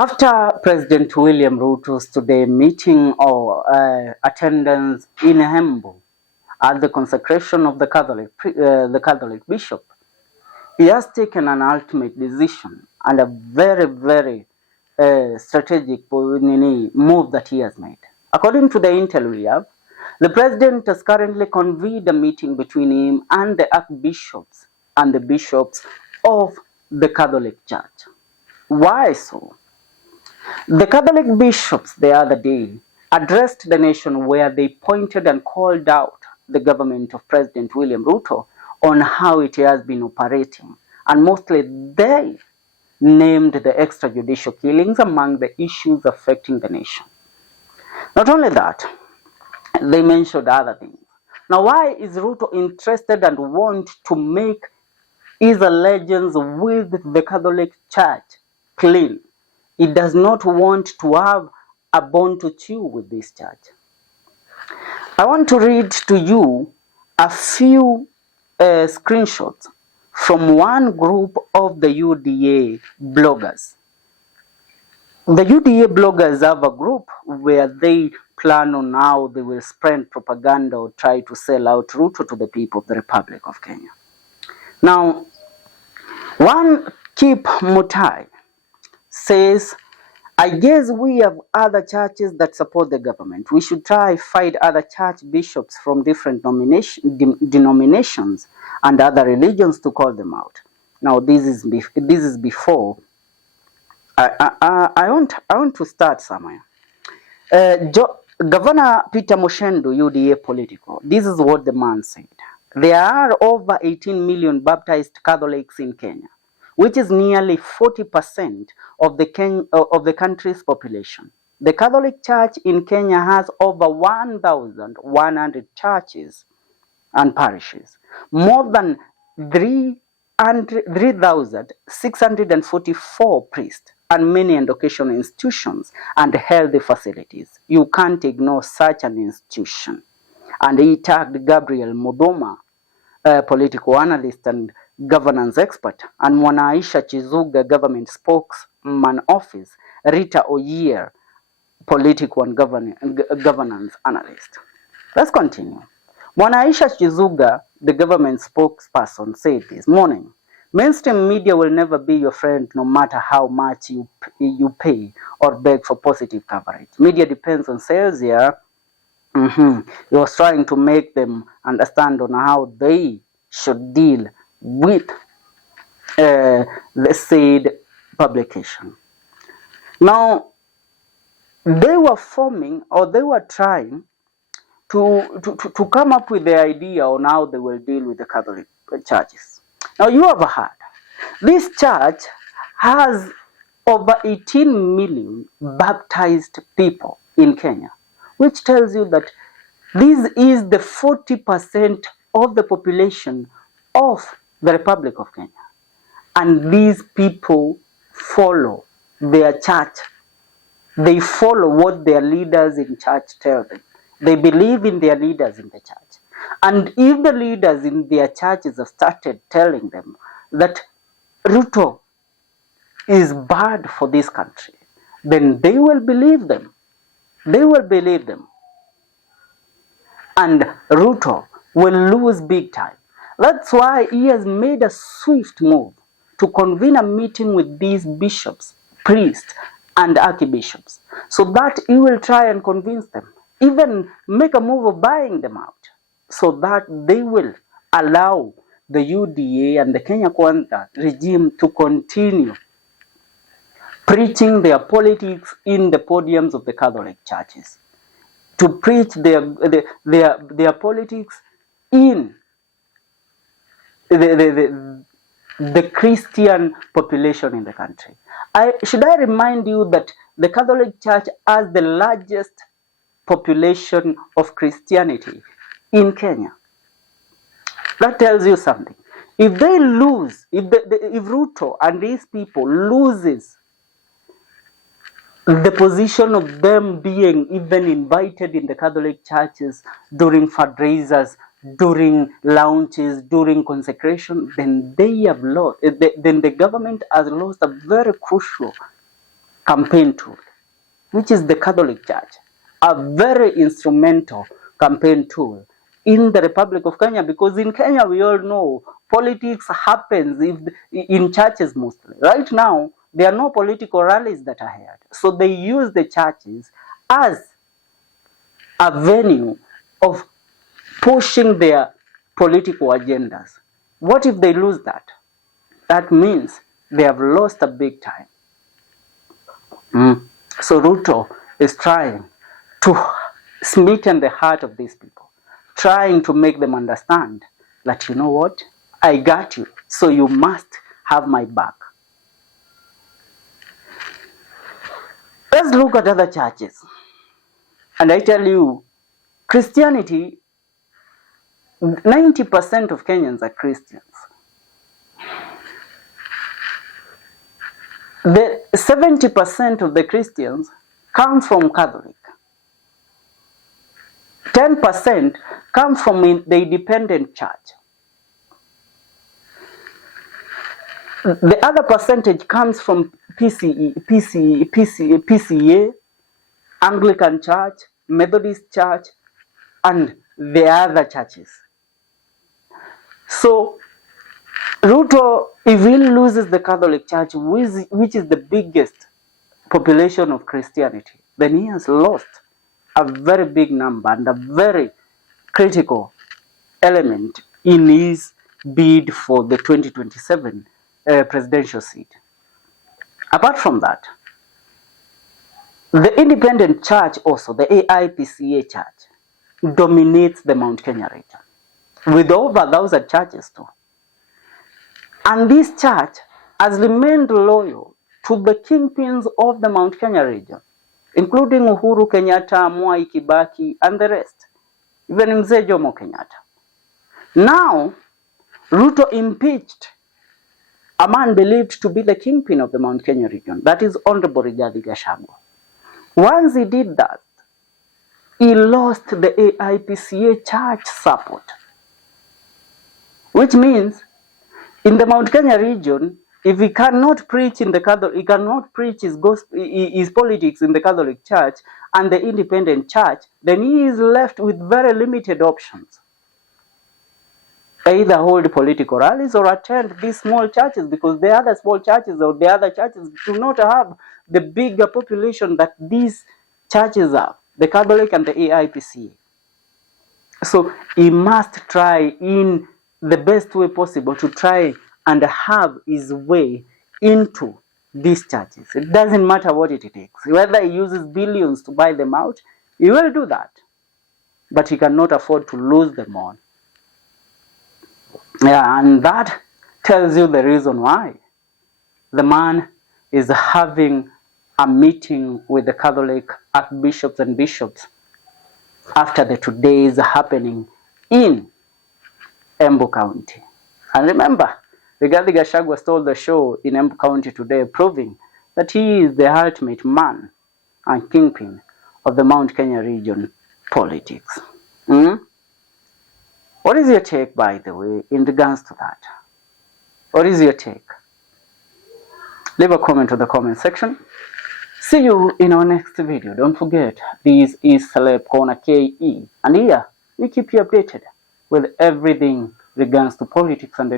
After President William Ruto's today meeting or attendance in Embu at the consecration of the Catholic bishop, he has taken an ultimate decision and a very strategic move that he has made. According to the intel we have, the president has currently convened a meeting between him and the archbishops and the bishops of the Catholic Church. Why so? The Catholic bishops the other day addressed the nation where they pointed and called out the government of President William Ruto on how it has been operating, and mostly they named the extrajudicial killings among the issues affecting the nation. Not only that, they mentioned other things. Now, why is Ruto interested and want to make his allegiance with the Catholic Church clean? He does not want to have a bone to chew with this church. I want to read to you a few screenshots from one group of the UDA bloggers. The UDA bloggers have a group where they plan on how they will spread propaganda or try to sell out Ruto to the people of the Republic of Kenya. Now, one Kip Mutai says, I guess we have other churches that support the government. We should try find other church bishops from different denominations and other religions to call them out. Now, this is before. I want to start somewhere. Governor Peter Mushendo, UDA political. This is what the man said. There are over 18 million baptized Catholics in Kenya, which is nearly 40% of the country's population. The Catholic Church in Kenya has over 1,100 churches and parishes, more than 3,644 priests, and many educational institutions and healthy facilities. You can't ignore such an institution. And he tagged Gabriel Mudhoma, a political analyst and governance expert, and Mwanaisha Chizuga, government spokesman office, Rita Oyier, political and governance analyst. Let's continue. Mwanaisha Chizuga, the government spokesperson, said this morning, mainstream media will never be your friend no matter how much you pay or beg for positive coverage. Media depends on sales here. He was trying to make them understand on how they should deal with the said publication. Now, they were forming, or they were trying to come up with the idea on how they will deal with the Catholic churches. Now, you have heard, this church has over 18 million baptized people in Kenya, which tells you that this is the 40% of the population of the Republic of Kenya. And these people follow their church. They follow what their leaders in church tell them. They believe in their leaders in the church. And if the leaders in their churches have started telling them that Ruto is bad for this country, then they will believe them. They will believe them. And Ruto will lose big time. That's why he has made a swift move to convene a meeting with these bishops, priests, and archbishops, so that he will try and convince them, even make a move of buying them out, so that they will allow the UDA and the Kenya Kwanza regime to continue preaching their politics in the podiums of the Catholic churches, to preach their politics in the Christian population in the country. Should I remind you that the Catholic Church has the largest population of Christianity in Kenya? That tells you something. If they lose, if Ruto and these people loses the position of them being even invited in the Catholic churches during fundraisers, during launches, during consecration, then they have lost. Then the government has lost a very crucial campaign tool, which is the Catholic Church, a very instrumental campaign tool in the Republic of Kenya, because in Kenya we all know politics happens in churches mostly. Right now, there are no political rallies that are held. So they use the churches as a venue of pushing their political agendas. What if they lose that? That means they have lost a big time. So Ruto is trying to smitten the heart of these people, trying to make them understand that, you know what, I got you, so you must have my back. Let's look at other churches. And I tell you, Christianity, 90% of Kenyans are Christians. The 70% of the Christians come from Catholic. 10% come from the independent church. The other percentage comes from PCA, Anglican Church, Methodist Church, and the other churches. So Ruto, if he loses the Catholic Church, which is the biggest population of Christianity, then he has lost a very big number and a very critical element in his bid for the 2027 presidential seat. Apart from that, the independent church also, the AIPCA church, dominates the Mount Kenya region with over 1,000 churches too. And this church has remained loyal to the kingpins of the Mount Kenya region, including Uhuru Kenyatta, Mwai Kibaki, and the rest, even Mzee Jomo Kenyatta. Now, Ruto impeached a man believed to be the kingpin of the Mount Kenya region, that is Honorable Rigathi Gachagua. Once he did that, he lost the AIPCA church support, which means in the Mount Kenya region, if he cannot preach in the Catholic, he cannot preach his gospel, his politics in the Catholic Church and the independent church, then he is left with very limited options. Either hold political rallies or attend these small churches, because the other small churches or the other churches do not have the bigger population that these churches have, the Catholic and the AIPCA. So he must try in the best way possible to try and have his way into these churches. It doesn't matter what it takes. Whether he uses billions to buy them out, he will do that. But he cannot afford to lose them all. Yeah, and that tells you the reason why the man is having a meeting with the Catholic archbishops and bishops after the today's happening in Embu County. And remember, Rigathi Gachagua stole the show in Embu County today, proving that he is the ultimate man and kingpin of the Mount Kenya region politics. What is your take, by the way, in regards to that? What is your take? Leave a comment in the comment section. See you in our next video. Don't forget, this is Celeb Corner KE. And here, we keep you updated with everything regards to politics and